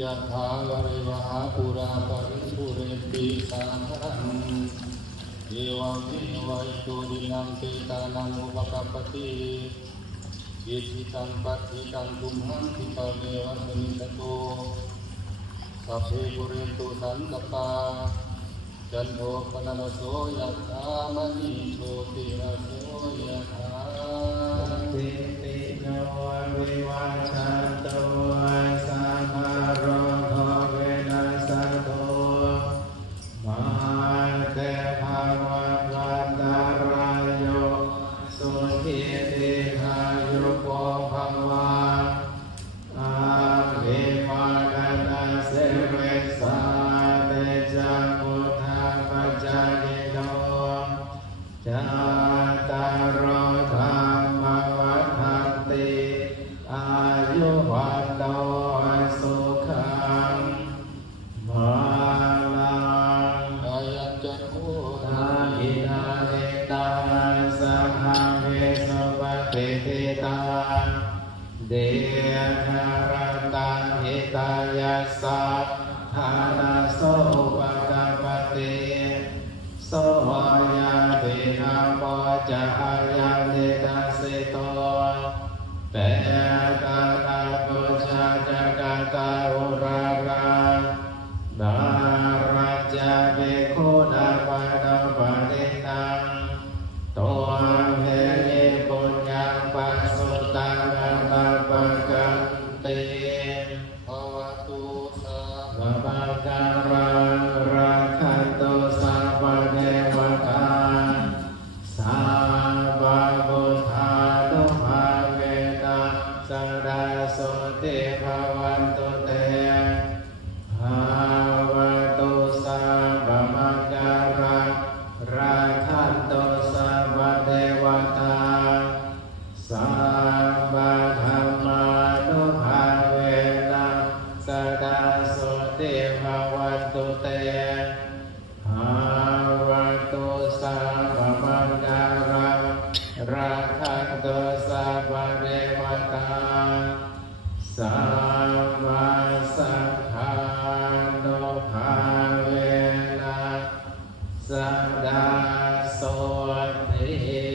ยะถาวะริวหาปุราปะริปุเรนติสาครังเอวะเมวะอิโตดินังเปตานังอุปกัปปติอิจิตังปัฏฐิตังตุมหังคิปะเมวะสมิจโตสัพเพปุเรนตุสังกปาจันโทปนรสโสยะถามณิโชติระโสยะถาติติโนวิวัชชันโตสัพพะโรโควินัสสตุมาเตภวัตวันตรายโยสุขีติขายุโกภวะอาภิวาทนาสิริสาเตจักพุทธาปัจจายิโนจัตตารโอธรรมวัฏฏันติอายุวันโนสุขังภาลังอายัญจะโคทาหินาเนตาสัมภเวสุปฏิทิตาเดชะรตังหิตายัสสะทานาโสปะกปปติโสยะตินาโมจะอายันติตัสสิโตเปตานาปุชาจักตาอุราราดารัจจาภิกขุนาปันนปฏินังตัวเพหิปุญญังปัสสุตังอัตตปัจจันติภวตุสาบะปะการังราคันตุสัพพะเทวตาสัพพะพุทธานุภาเวนะสดาโสติภวันตุเตภวตุสัพพะมังการังราคันตุสัพพะเทวตาสัพพะธัมมานุภาเวนะสดาโสติภวันตุเตภวตุสัพพะมังการังราคันตุสัพพะเทวตาสัมมาสังฆานุภาเวนะสดาโสติ